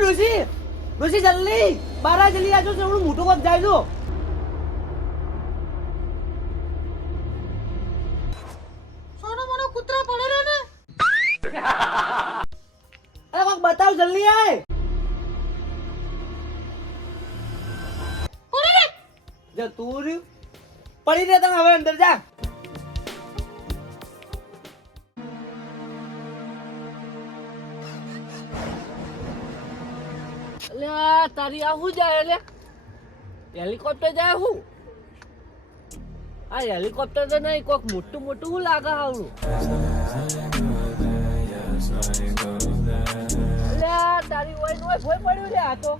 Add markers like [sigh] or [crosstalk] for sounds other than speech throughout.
ડોસી ડોસી ડોસી જલ્દી. બારા જલ્દી આજો છે હું મોટો કોક જાય છું સોનો મોનો કૂતરા પડે ને? [laughs] અરે બતાવ, જલ્દી આય. જા, તું રહ્યું. પડી રે તને હવે અંદર, જા. અલ્યા તારી આ શું જાય એટલે હેલિકોપ્ટર જાય શું આ હેલિકોપ્ટર તો નહીં, કોક મોટું મોટું શું લાગે આવડું એટલે તારી હોય નો ભોય પડ્યું લે આ તો.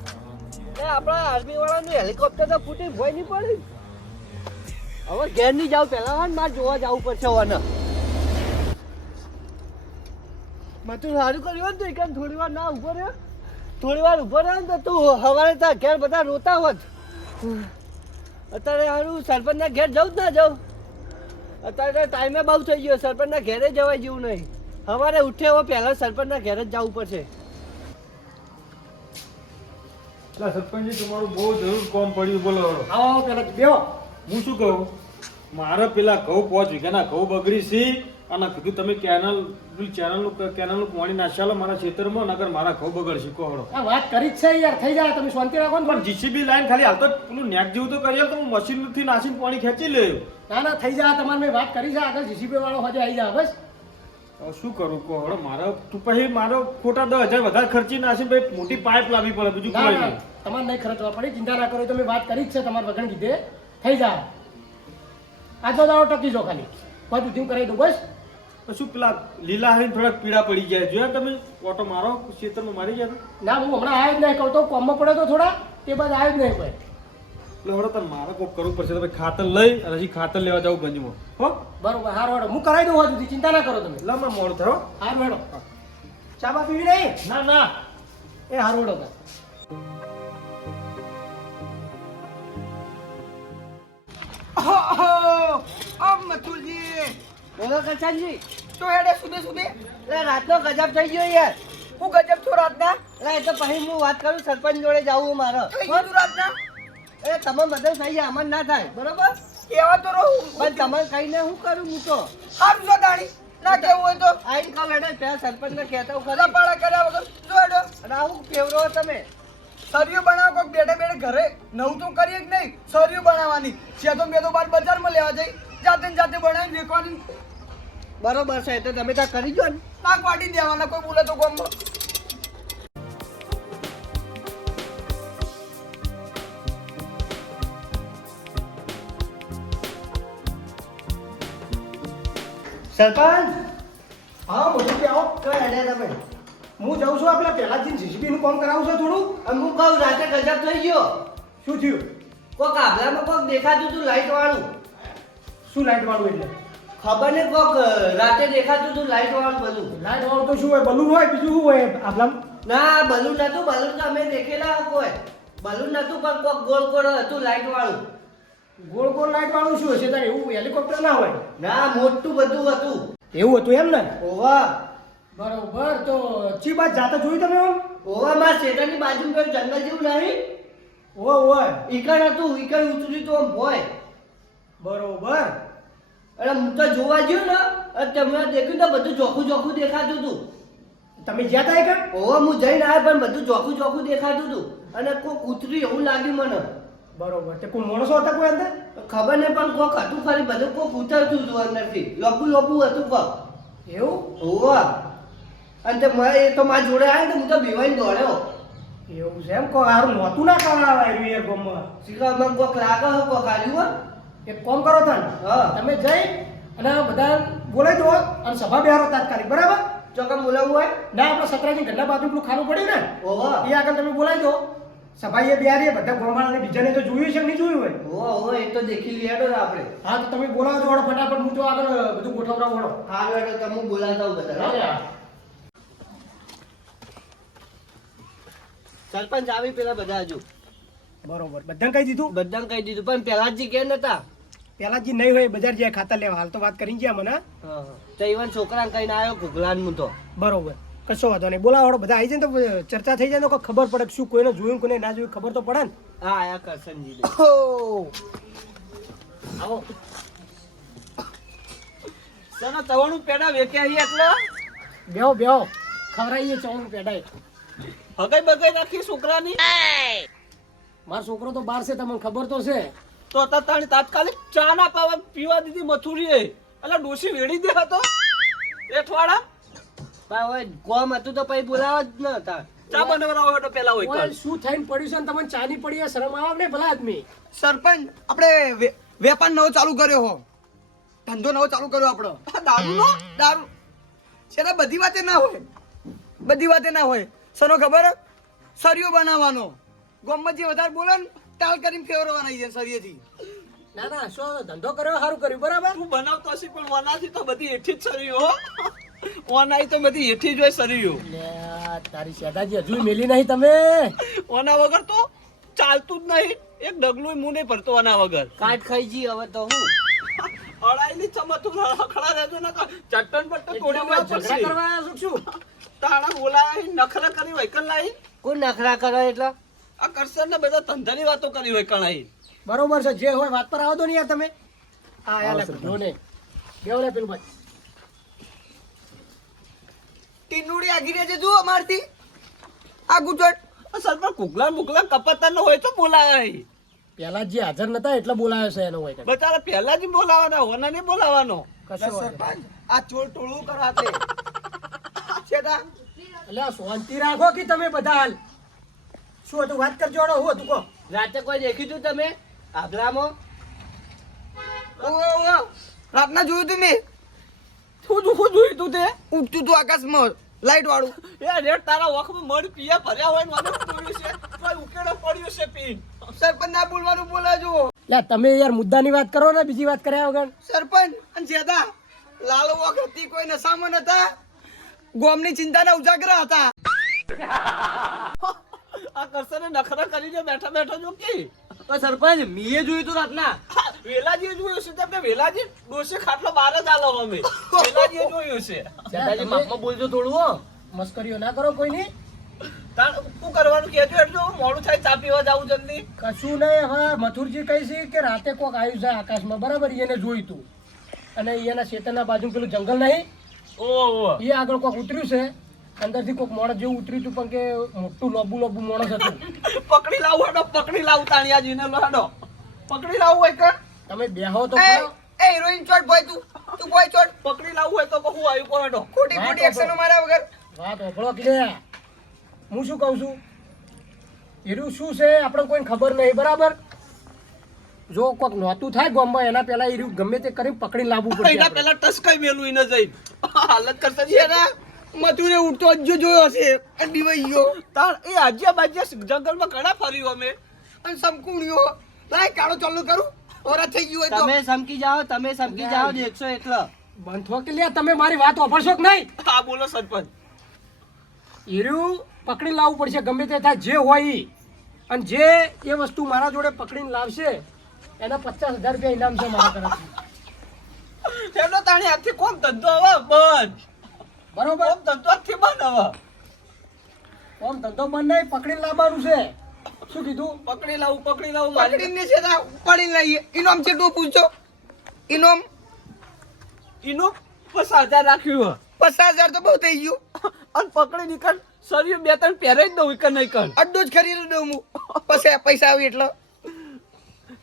એ આપણા આર્મી વાળાનું હેલિકોપ્ટર તો ફૂટી ભોય નહીં પડી હવે ઘેર નહીં જાવ પહેલા હા મારે જોવા જવું પડશે વને મેં તું સારું કર્યું ને કે થોડી વાર ના ઊભો રહ્યો. થોડી વાર ઊભો રહે ને તો તું સવારે તાર ઘેર બધા રોતા હોત. અત્યારે હારું સરપંચના ઘેર જવું જ ના જાઉં અત્યારે ટાઈમે બહુ થઈ ગયો સરપંચના ઘેરે જવાય જેવું નહીં. સવારે ઉઠે એવો પહેલાં સરપંચના ઘેરે જ જવું પડશે. એટલે સરપંચજી તમારું બહુ જરૂર કોમ પડ્યું બોલો. આવો આવો પેલા બેહો. હું શું કહું? મારે પેલા ઘઉં પાંચ વીઘાના ઘઉં બગડી છે. અને કીધું તમે કેનલ ચેનલનું કેનલનું પાણી નાશાલો મારા ખેતરમાં નગર મારા ઘઉં બગડશે કોહડો આ વાત કરી જ છે યાર થઈ જાય તમે શાંતિ રાખો ને પણ જીસીબી લાઈન ખાલી હાલ તો પેલું નેક જેવું તો કરી તો હું મશીનથી નાસીને પાણી ખેંચી લે ના ના થઈ જાય તમારે મેં વાત કરી છે આગળ જીસીબી વાળો હજુ આવી જાય બસ. હવે શું કરું કોહડો મારો તું પછી મારો ખોટા દસ હજાર વધારે ખર્ચી નાસીને ભાઈ મોટી પાઇપ લાવવી પડે બીજું કોઈ નહીં. તમારે નહીં ખર્ચવા પડે ચિંતા ના કરો તમે વાત કરી જ છે તમારે વગણ કીધે. થઈ જાય. આજનો દાડો ટકી જો ખાલી. બધું ધીમ કરાવી દઉં બસ. શું પેલા લીલા હરીને થોડાક પીડા પડી જાય. જોયા તમે? ઓટો મારો ખેતરમાં મારી ગયા ના હું હમણાં આવ્યો જ નહીં. કહું તો કોમમાં પડે તો થોડા તે બાદ આવ્યો જ નહીં કોઈ. એટલે હવે તમે મારે કોક કરવું પડશે. તમે ખાતર લઈ અને હજી ખાતર લેવા જાવ ગંજમાં. હો? બરોબર હારો હારો. હું કરાવી દઉં હજુ ચિંતા ના કરો તમે. લમા મોડ થયો હાર મેડો ચા બા પીવી નહીં? ના ના. એ હારું તાર. આમ મથુરજી બોલો કચાનજી તો હેડે સુધે સુધે. એટલે રાતનો ગજબ થઈ ગયો યાર. હું ગજબ છો રાતના? એટલે એ તો પછી હું વાત કરું સરપંચ જોડે જાવું મારે. તું રાતના? એ તમે બધું થઈ અમર ના થાય. બરોબર? કેવા તો રહું? પણ તમે કહીને શું કરું હું તો. સારું છો દાણી ના કેવું હોય તો? આઈને કહું હેડો ત્યાં સરપંચ ને કહેતા હું ખરી. રપાળા કર્યા વગર. જો હેડો. અને આવું ફેવરો તમે? સરિયું બનાવો કોઈક બેઠે બેઠે ઘરે. નવું તો કરીએ જ નહીં. સરિયું બનાવવાની. છે તો મેં તો બાર બજારમાં લેવા જઈ. જાતે જાતે બનાવીને વેચવાની. બરોબર છે તો તમે ત્યાં કરી જો ને. નાક વાટી દેવાના કોઈ બોલે તો ગામમાં. સરપંચ હા મોટું આવો કઈ હેડે તમે? હું જાઉં છું આપણે પહેલા જ જીસીબી નું કામ કરાવું છું થોડું. અને હું કહું રાતે ગજબ થઈ ગયો. શું થયું? કોક આભલામાં કોક દેખાતું હતું લાઈટ વાળું શું લાઈટ વાળું એટલે? ખબર ને કોક રાતે દેખાતું હતું લાઈટ વાળું બધું. લાઈટ વાળું તો શું હોય? બલૂન હોય બીજું શું હોય? આટલા ના બલૂન નતું બલૂન તો અમે દેખેલા કોઈ બલૂન નતું પણ કોક ગોળ ગોળ હતું લાઈટ વાળું. ગોળ ગોળ લાઈટ વાળું શું હશે? તારે એવું હેલિકોપ્ટર ના હોય. ના મોટું બધું હતું. એવું હતું એમ ને? ઓવા બરોબર તો ચી બાદ જાતે જોયું તમે? ઓવા માં શેતાની બાજુ પર જંગલ જેવું નહીં? ઓ ઓય ઈકણ હતું ઈકણ ઉતરી તો આમ ભોય બરોબર. અને હું તો જોવા ગયો ને તમે દેખ્યું તો બધું ચોખ્ખું ચોખ્ખું દેખાતું હતું. તમે જ્યાં થાય કે ઓહો હું જઈને આવ્યો પણ બધું ચોખ્ખું ચોખ્ખું દેખાતું હતું. અને કોક ઉતર્યું એવું લાગ્યું મને. બરોબર. તે કોઈ માણસો હતા કોઈ અંદર? ખબર નહીં પણ કોક હતું ખરી બધું કોક ઉતરતું હતું અંદરથી. લોપું લોબું હતું કોક. એવું? ઓવા અને તે મારે એ તો મારા જોડે આવ્યો ને હું તો બીવાઈને દોડ્યો. એવું છે એમ? કોઈ આરું નહોતું ના કરાવાય આવ્યું એ ગમમાં શીખવા મને કોક લાગે હો કોક આવ્યું હો. એક કોમ કરો તને. હા. તમે જઈ અને બધા બોલાવી દો અને સભા બેહારો તાત્કાલિક બરાબર? ચોકમ બોલાવવું હોય? ના આપણે સતરાજી ઘરના બાજુ પેલું ખાનું પડ્યું ને. એ આગળ તમે બોલાવી દો. સભા એ બેહારીએ બધા ગોમાળાને બીજાને તો જોયું છે કે નહીં જોયું હોય? ઓવા ઓવા એ તો દેખી લીધો ને આપણે. હા તો તમે બોલાવો છો ફટાફટ હું તો આગળ બધું ગોઠવડા વળો. હા બેટો તમે બોલાવતા હું. બધા સરપંચ આવી પેલા બધા હજુ. બરોબર. બધાને કહી દીધું? બધાને કહી દીધું પણ પેલા જ કે નતા. પેલા જે નહીં હોય બજાર જાય ખાતર લેવા. હાલ તો વાત કરી ગયા મને. તો ઈવન છોકરાને કહીને આવ્યો ગુગલાન હું તો. બરોબર. કશો વાંધો નહીં. બોલાવો બધા આવી જાય તો ચર્ચા થઈ જાય તો ખબર પડે શું કોઈને જોયું કોઈને ના જોયું ખબર તો પડે ને. હા આયા કરશનજી. આવો. સનો તવણું પેડા વેચ્યા છે એટલે? બેહો બેહો. ખવરાઈએ ચૌણ પેટાય હગાઈ બગાઈ રાખી છોકરાની? મારો છોકરો તો બહાર છે તમને ખબર તો છે. તો અત્યારે તાણી તાત્કાલિક ચા ના પાવા પીવા દીધી મથુરીએ. એટલે ડોસી વેડી દે હતો. એઠવાડા. બા હવે ગોમ હતું તો પછી બોલાવા જ ન હતા. ચા બનાવરાવો હતો પેલા હોય શું થઈને પડ્યું છે ને તમને ચાની પડી છે શરમ આવે ને ભલા આદમી? સરપંચ આપણે વેપાર નવો ચાલુ કર્યો હો. ધંધો નવો ચાલુ કર્યો આપણો. દારૂ નો? દારૂ. છે બધી વાતે ના હોય. બધી વાતે ના હોય. સનો ખબર? સરિયો બનાવવાનો. ગોમમાં જે વધારે બોલે ને ટાલ કરીને ફેરવવાના છે સરિયેથી ના ના શું ધંધો કર્યો સારું કર્યું બરાબર? તું બનાવતો હશે પણ વનાથી તો બધી એઠી જ સર્યો હો. વનાઈ તો બધી એઠી જ હોય સર્યો તારી શેઠાજી હજુ મેલી નહીં તમે. ઓના વગર તો ચાલતું જ નહીં. એક ડગલું મું નહીં ભરતો ઓના વગર. કાટ ખાઈ જી હવે તો હું. અડાઈની ચમતું ખડા રહેજો ને ચટ્ટન પટ્ટન તોડી ઝઘડા કરવા આવ્યા છો શું? તાણા બોલાય નખરા કરી હોય કણ લાઈ કોણ નખરા કરે એટલે? આ કરશન ને બધા ધંધાની વાતો કરી હોય કણાઈ. બરોબર છે જે હોય વાત પર આવો દો ને યાર તમે. હા યાર જો ને બેવ લે પેલું ભાઈ. ટીનુડી આગી રહે છે જુઓ અમારથી. આ ગુજરાત સરપંચ કુકલા મુકલા કપતર નો હોય તો બોલાય. પેલા જે હાજર નતા એટલે બોલાયો છે એનો હોય. બચારા પહેલા જ બોલાવાના હોના નહીં બોલાવાનો. કશો સરપંચ આ ચોર ટોળું કરાતે. છેટા એટલે આ શાંતિ રાખો કે તમે બધા હાલ. શું હતું? વાત કરજો હું હતું કહો. રાતે કોઈ દેખ્યું તું તમે? ઓ રાતના જોયું તું મેં? શું શું જોયું તું તે? ઉઠતું તું આકાશમાં લાઈટ વાળું એ રેડ તારા વખમાં મળ પિયા ભર્યા હોય મને જોયું છે? કોઈ ઉકેડો પડ્યો છે પીન? સરપંચ ના બોલવાનું બોલાજો લે તમે યાર મુદ્દાની વાત કરો ને બીજી વાત કર્યા વગર. સરપંચ અને જેદા લાલ વખત કોઈ નશામાં નતા. ગોમની ચિંતાના ઉજાગરા હતા. [laughs] આ કરશે નખરા કરીને બેઠા બેઠા જો કે. સરપંચ મીએ જોયું તો રાતના? વેલાજી જોયું છે તેમ કે વેલાજી ડોસે ખાટલો બહાર જ આલો અમે. વેલાજી જોયું છે. દાદાજી માફમાં બોલજો થોડું હો. મસ્કરીઓ ના કરો કોઈની. તાણ શું કરવાનું કહેજો એટલે મોડું થાય ચા પીવા જાવું જલ્દી. કશું નહીં હવે મથુરજી કહી છે કે રાતે કોક આવ્યું છે આકાશમાં બરાબર એને જોયું તું. અને એના ખેતરના બાજુ પેલું જંગલ નહીં? ઓહો. એ આગળ કોક ઉતર્યું છે. અંદરથી કોક માણસ જેવું ઉતરી હતું પણ કે મોટું લોબુ લોબુ માણસ હતું. પકડી લાવું હેડો પકડી લાવું તાણિયા જીને હેડો. પકડી લાવું હોય કર તમે બેહો તો એ હિરોઈન ચોટ ભાઈ તું તું ભાઈ ચોટ પકડી લાવું હોય તો કહું આવ્યું કો હેડો. ખોટી ખોટી એક્શનો માર્યા વગર. વાત ઓફળો કે હું શું કહું છું? એરું શું છે? આપણે કોઈને ખબર નહીં બરાબર? જો કોક નહોતું થાય ગામમાં એના પહેલા એરું ગમે તે કરી પકડી લાવવું પડે એના પહેલા ટસકાઈ મેલું એને જઈ હાલત કરતા છે ને મથુરે ઉડતો અજ્જો જોયો હશે. દીવાઈ ગયો. તાણ એ આજ્યા બાજ્યા જંગલમાં ઘણા ફર્યું અમે. અને સમકુણ્યો લાય કાળો ચાલુ કરું. ઓરા થઈ ગયું હોય તો. તમે સમકી જાઓ તમે સમકી જાઓ એકસો એટલે બંધ થો કે લે તમે મારી વાત ઓફરશો કે નહીં? હા બોલો સરપંચ. હીરું પકડી લાવવું પડશે ગમે તે થાય જે હોય ઈ. અને જે એ વસ્તુ મારા જોડે પકડીને લાવશે એના પચાસ હજાર રૂપિયા ઇનામ છે મારા તરફથી. એનો તાણી હાથથી કોણ ધંધો આવે બંધ. બરોબર? ઓમ ધંધો જ બંધ હવે. આમ ધંધો બંધ નહીં પકડી લાવવાનું છે. શું કીધું? પકડી લાવું પકડી લાવું પકડીને છે ને લઈએ ઇનોમ છે તું પૂછો. ઇનોમ ઇનોમ પચાસ હજાર રાખ્યું પચાસ હજાર તો બહુ થઈ ગયું. અને પકડી નીકળ. શરીર બે ત્રણ પહેરે જ દઉં કે નહીં કર અડધો જ ખરીદી દઉં હું. પછી પૈસા આવી એટલે.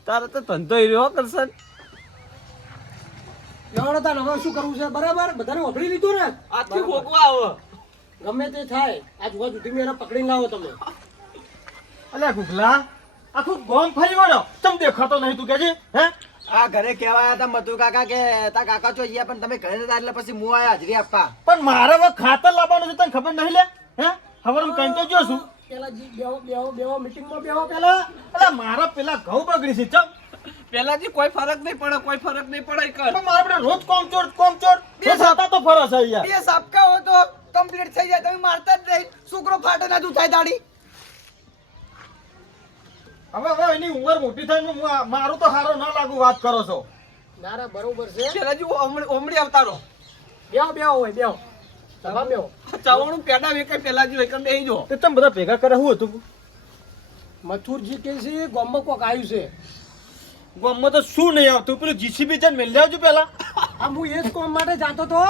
તારે તો ધંધો રહ્યો કરશન લેવાનો હવે શું કરવું છે? બરાબર? બધાને ઓગળી લીધું ને? આથી ભોગવા આવો. ગમે તે થાય. આજ જોવા સુધી મેં એને પકડીને લાવો તમે. અલ્યા ગુગલા આખું ગોમ ફરી વળો તમ દેખાતો નહીં તું કે છે હે? આ ઘરે કહેવાયા હતા મધુ કાકા કે તા કાકા છો અહીંયા પણ તમે ઘરે હતા એટલે પછી હું આયા હાજરી આપવા. પણ મારે હવે ખાતર લાવવાનું છે તને ખબર નહીં લે? હે? હવે હું કઈ તો જો છું પેલા જી બેહો બેહો બેહો મીટિંગમાં બેહો પેલા. અલ્યા મારા પેલા ઘઉં બગડી છે ચમ. પેલાથી કોઈ ફરક નહીં પડે કોઈ ફરક નહીં પડે કર. પણ મારા પેલા રોજ કોમ ચોર કોમ ચોર. બે સાતા તો ફરસ છે યાર બે સાપકા હો તો કમ્પ્લીટ થઈ જાય તમે મારતા જ નહીં. છોકરો ફાટે ના થાય દાડી હવે હવે એની ઉંમર મોટી થાય હું મારું તો હારો ના લાગુ વાત કરો છો. નારા બરોબર છે. પેલાજી ઓમડી ઓમડી અવતારો બેહો બેહો હોય બેહો. સભા મેવો ચવાણું પેડા વેકાય પેલા જો એકમ બેહી જો તે તમે બધા ભેગા કરે હતું? મથુરજી કે છે ગામમાં કોક આવ્યું છે. ગામમાં તો શું નહીં આવતું? પેલું જીસીબી છે મેળ જાવજો પેલા આ હું એ જ કોમ માટે જાતો તો.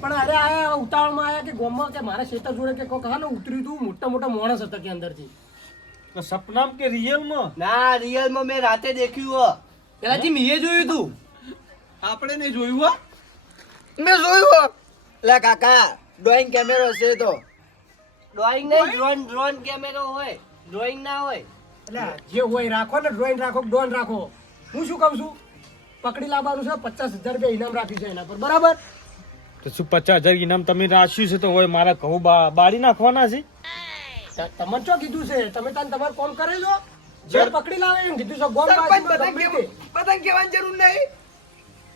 પણ અરે આયા ઉતાવળમાં આવ્યા કે ગામમાં કે મારા ખેતર જોડે કે કોક હાલ ઉતર્યું તું મોટા મોટા માણસ હતા કે અંદરથી. સપનામ કે રિયલમાં? ના રિયલમાં મેં રાતે દેખ્યું હો. પેલાથી મીએ જોયું તું. આપણે નહીં જોયું હો. મેં જોયું હો. લે કાકા ડ્રોઈંગ કેમેરો છે તો. ડ્રોઈંગ નહીં ડ્રોન ડ્રોન કેમેરો હોય. ડ્રોઈંગ ના હોય. એટલે જે હોય રાખો ને ડ્રોઈંગ રાખો ડ્રોન રાખો. હું શું કહું છું? પકડી લાવવાનું છે પચાસ હજાર રૂપિયા ઇનામ રાખ્યું છે એના પર. બરાબર? તો શું પચાસ હજાર ઇનામ તમે રાખ્યું છે તો હોય મારા કહું બા- બાળી નાખવાના છે? તમે શું કીધું છે? તમે તાન તમારું કોમ કરે છો? જે પકડી લાવે એમ કીધું છે ગોમ પતંગ કહેવાની જરૂર નહીં.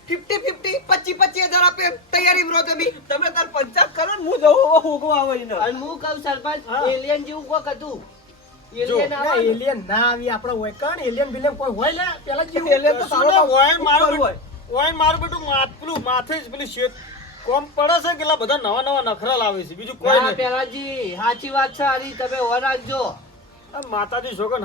ફિફ્ટી ફિફ્ટી પચીસ પચીસ હજાર આપે તૈયારી બ્રો તમે. તમે તાર પંચાયત કરો ને હું જવું આવે અને હું કહું સરપંચ એલિયન જેવું કોક હતું. એલિયન ના, alien ના આવી આપણે હોય. કાન એલિયન બિલિયન કોઈ હોય લે પેલા જ જેવું. તો શું ને, મારું ઉપર હોય. મારું બેટું માથ- માથે જ પેલી શેત કોમ પડે છે કે બધા નવા નવા નખરા લાવે છે બીજું કોઈ નહીં પેલાજી સાચી વાત છે આરી તમે હો માતાજી છોકન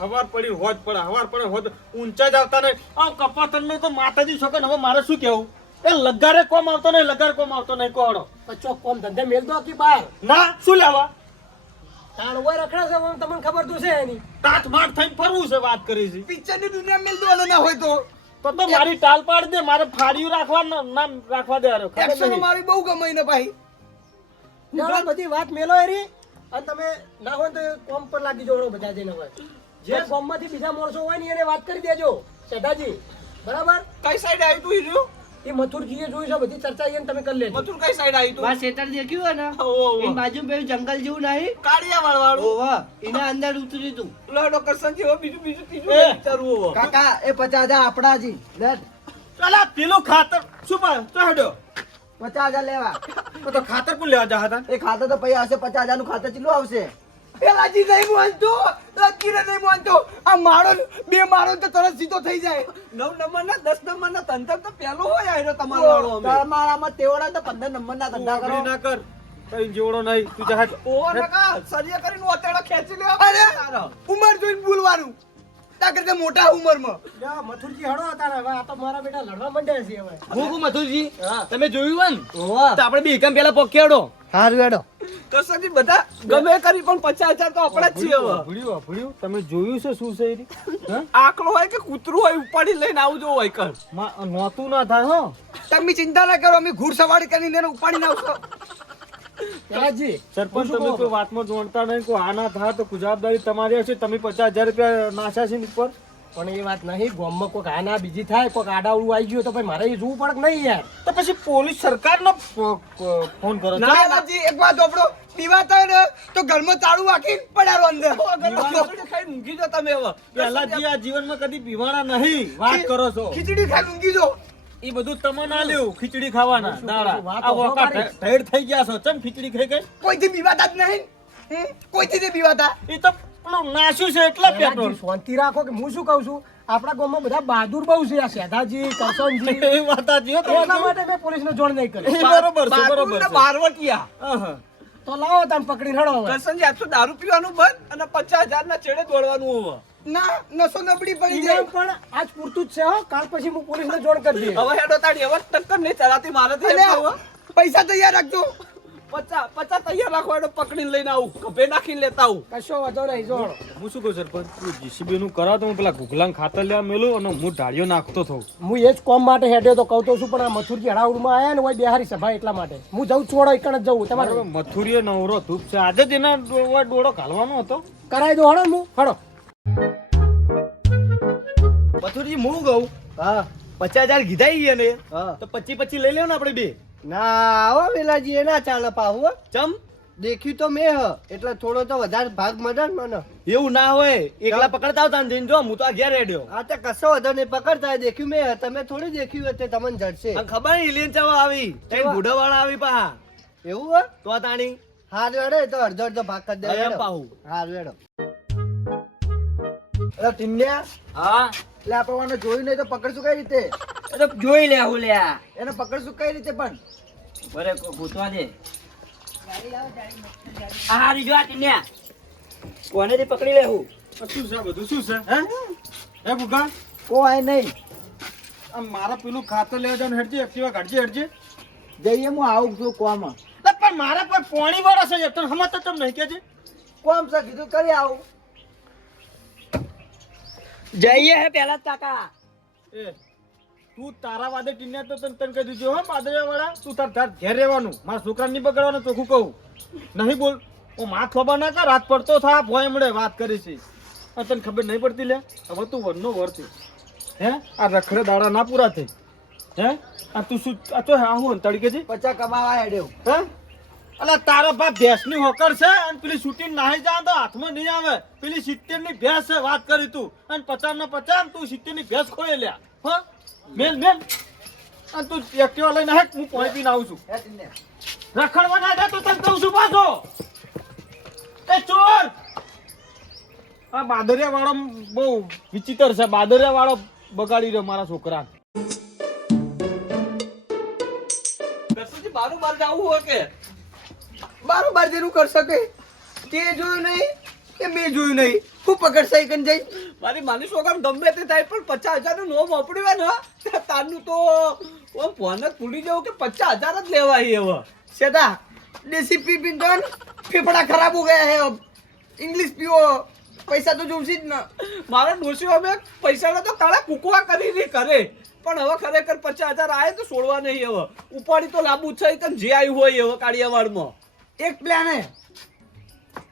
હવાર પડી હોજ પડે હવાર પડે હોજ ઊંચા જ આવતા નહીં. આ કપાતર તો માતાજી છોકન હવે મારે શું કેવું એ લગારે કોમ આવતો નહીં લગારે કોમ આવતો નહીં કોણ? ચોક કોમ ધંધે મેલ દો કે બહાર ના શું લેવા? તાણ હોય રખડા છે આમ તમને ખબર તો છે એની. તાત માર થઈને ફરવું છે વાત કરી છે. પિક્ચરની દુનિયા મેલ દો ના હોય તો. તો તો મારી ટાલ પાડ દે મારે ફાડ્યું રાખવા નામ રાખવા દે હારો. એક્શન મારી બહુ ગમે ને ભાઈ. ના બધી વાત મેલો એરી. અને તમે ના હોય તો કોમ પર લાગી જોડો બધા જઈને હોય. જે કોમમાંથી બીજા માણસો હોય ને એને વાત કરી દેજો શેઠાજી બરાબર? કઈ સાઈડ આવી તું એ મથુરજીએ જોયું છે બધી ચર્ચા અહીંયા તમે કરી લેજો. મથુર કઈ સાઈડ આવી તું? બસ શેતર દેખ્યું ને ઓવો. બાજુ પેલું જંગલ જેવું નહીં? કાળિયા વાળવાળું ઓવા એના અંદર ઉતર્યું તું. પેલો કરશન જેવો બીજું બીજું ત્રીજું એ. વિચારવું કાકા એ પચાસ આપડા આપણા જી લેટ ચલા પેલું ખાતર શું પા તો હેડો. પચાસ હજાર લેવા. તો તો ખાતર કોણ લેવા જા હતા? એ ખાતર તો પૈસા આવશે પચાસ હજારનું ખાતર ચીલું આવશે? પેલાજી નહીં માનતો લકીરે નહીં માનતો આ મારો બે મારો તો તરત સીધો થઈ જાય. નવ નંબર ના દસ નંબર ના તંતર તો પેલો હોય આયરો તમારો વાળો અમે. તમારામાં તેવડા તો પંદર નંબર ના ધંધા કરો. ના કર. કઈ જોડો નહીં. તું જહાજ ઓ નકા, સરિયા કરીને ઓતેડો ખેંચી લેવા અરે! ઉમર જોઈને ભૂલવાનું ત્યાં કરતા મોટા ઉંમરમાં. જા, મથુરજી હળો હતા હવે આ તો મારા બેટા લડવા માંડ્યા છે હવે. હું કહું મથુરજી? તમે જોયું હોય તો આપણે બે એકમ પેલા પોકેડો હારું હેડો. કરશનજી બધા ગમે કરી પણ પચાસ હજાર તો આપણે જ છીએ હવે. ભૂલ્યું, ભૂલ્યું. તમે જોયું છે શું છે? આકલો હોય કે કૂતરું હોય ઉપાડી લઈને આવજો હોય કર માં- ના થાય હો. તમે ચિંતા ના કરો અમે ઘૂડસવારી કરીને એને ઉપાડી નાખશો પેલાજી સરપંચ તમે કોઈ વાતમાં જોડતા નહીં કોઈ આ ના થાય તો જવાબદારી તમારી હશે તમે પચાસ હજાર રૂપિયા નાખ્યા છે ઉપર. પણ એ વાત નહીં ગામમાં કોઈક આ ના બીજી થાય કોઈક આડાવડું આવી ગયું તો ભાઈ મારે એ જોવું પડે નહીં યાર? તો પછી પોલીસ સરકારનો ફોન કરો. છો. પેલાજી એક વાત આપણો પીવાતા ને તો ઘરમાં તાળું વાકી પડ્યા અંદર. ખાઈ ઊંઘી જો તમે હવે. પહેલાથી આ જીવનમાં કદી પીવાના નહીં. વાત કરો છો. ખીચડી ખાઈ ઊંઘી જો એ બધું તમે ના લ્યો ખીચડી ખાવાના દાડા આ વોકા ઢેર થઈ ગયા છો. ચમ ખીચડી ખાઈ ગઈ? કોઈથી બીવાતા જ નહીં? કોઈથી બીવાતા એ તો પેલું નાસ્યું છે એટલે પેટ્રોલ. શાંતિ રાખો કે હું શું કહું છું? આપણા ગામમાં બધા બહાદુર બહુ છે આ સેધાજી કરશનજી [laughs] એ વાત સાચી હો એટલા માટે મેં પોલીસને જોડ નહીં કરી [laughs] બરોબર છે બરોબર છે. બારવટિયા. તો લાવો તમે પકડી રડો આજ તો દારૂ પીવાનું બંધ અને પચાસ હજાર ના છેડે દોડવાનું હવે. ના નસો નબળી પડી જાય. પણ આજ પૂરતું જ છે હો. કાલ પછી હું પોલીસને જોડ કરી દઈશ. હવે હેડો તાડી હવે ટક્કર નહીં ચલાતી મારે અને પૈસા તૈયાર રાખજો. પચાસ પચાસ તૈયાર રાખો હેડો પકડીને લઈને આવું. કભે નાખીને લેતા આવું. કશો વાંધો નહીં જો હું શું કહું સરપંચ? જીસીબી નું કરાવ તો હું પેલા ઘૂઘલાને ખાતર લેવા મેલું અને હું ઢાળીઓ નાખતો થઉં. હું એ જ કોમ માટે હેડ્યો તો કહું તો છું પણ આ મથુરજી હડાવડમાં આવ્યા ને હોય બિહારી સભા એટલા માટે. હું જઉં છોડો એકણ જ જવું તમારે. મથુરીએ નવરો ધૂપ છે. આજે જ એના ડોળો ઘાલવાનો હતો. કરાવી દો હડો હું હડો. મથુરજી હું કહું? હા. પચાસ હજાર કીધા ઈ ને તો પચી પચી લઈ લેવું ને આપણે બે? ના આવો વેલાજી ના ચાલે પાહુ ચમ? દેખ્યું તો મેં હ. એટલે થોડો તો વધારે ભાગ મળે ને મને. એવું ના હોય. એકલા પકડતા આવતા ને જો હું તો આ ઘેર હેડ્યો આ તો કશો વધો નહીં. પકડતા દેખ્યું મેં. તમે થોડી દેખ્યું હતું તમને જડશે. ખબર નહીં એલિયન ચાવા આવી. કઈ બુઢા વાળા આવી પાહા. એવું હો? તો તાણી. હાર વેડો તો અડધો અડધો ભાગ કરી દે. પાહું. હાર વેડો અરે ટીમલ્યા હા? એટલે આપણે જોયું નહીં તો પકડશું કઈ રીતે? અરે જોઈ લે હું લ્યા એને પકડશું કઈ રીતે પણ? બરે ગોતવા દે. આ હારી જો આ ટીન્યા કોનેથી પકડી લેવું શું છે બધું? શું છે? હે? હે ભૂખા કોઈ નહીં. આ મારા પેલું ખાતર લેવા જવાનું હેડજે એક્ટિવા કાઢજે હેડજે. જઈએ હું આવું છું કોમ. પણ મારા પર પોણી વાળા છે તને સમજતો તમને નહીં છે? કોમ સા કીધું કરી આવું. જઈએ હે પેલા કાકા. એ તું તારા વાદે ટીન્યા તો તને તને કહી દીજો હો પાદરિયા વાળા તું તાર તાર ઘેર રહેવાનું. મારા છોકરાને નહીં બગાડવાનું ચોખ્ખું કહું. નહીં બોલ. હું માથ ખબર ના કર રાત પડતો થા ભોય મળે વાત કરી છે. આ તને ખબર નહીં પડતી લે? હવે તું વનનો વર છે. હે? આ રખડે દાડા ના પૂરા થઈ હે? આ તું શું આ તો હા હું તડકે છે? પચા કમાવા હેડ્યો. હે? અલા તારો બાપ ભેંસની હોકર છે અને પેલી શૂટિંગ નાહી જા તો હાથમાં નહીં આવે. પેલી સિત્તેરની ભેંસ છે વાત કરી તું. અને પચાસ ના પચાસ તું સિત્તેરની ભેંસ ખોઈ લ્યા હો? મેલ મેલ. અને તું એક્ટિવા લઈને હેક હું પોઈ પીને આવું છું. રખડવા ના દે તો તને કહું છું પાછો. એ ચોર! આ બાદરિયા વાળો બહુ વિચિત્ર છે. બાદરિયા વાળો બગાડી રહ્યો મારા છોકરા બારું બાર જવું હોય કે? બારોબાર જેનું કરી શકે તે જોયું નહીં કે મેં જોયું નહીં? હું પકડ સહી કરી જઈશ મારી માની છોકરા ગમે તે થાય, પણ પચાસ હજારનું નોમ અપડ્યું ને તારનું તો હું ફોન જ ભૂલી જવું કે પચાસ હજાર જ લેવાય હવે સેતા દેશી પી પી તો ફેફડા ખરાબ હો ગયા હે અબ ઇંગ્લિશ પીઓ પૈસા તો જોશે જ ને. મારા ડોશીઓ અમે પૈસાનો તો કાળા કૂકવા કરી કરે પણ હવે ખરેખર પચાસ હજાર આવે તો છોડવા નહીં હવે ઉપાડી તો લાંબુ છે જે આવ્યું હોય હવે કાળિયાવાડમાં. એક પ્લાન. હે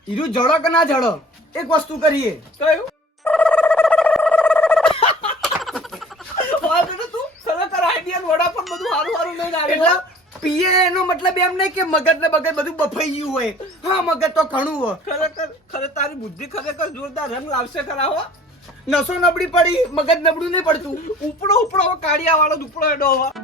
હીરું જડો કે ના જડો? એક વસ્તુ કરીએ. કયું? [laughs] પીએ એનો મતલબ એમ નહીં કે મગજ ને મગજ બધું બફાઈ ગયું હોય. હા મગજ તો ઘણું હોય. ખરેખર ખરે તારી બુદ્ધિ ખરેખર જોરદાર રંગ લાવશે ખરા હો. નસો નબળી પડી મગજ નબળું નહીં પડતું. ઉપડો ઉપડો કાળિયા વાળો દુપડો એડો હવે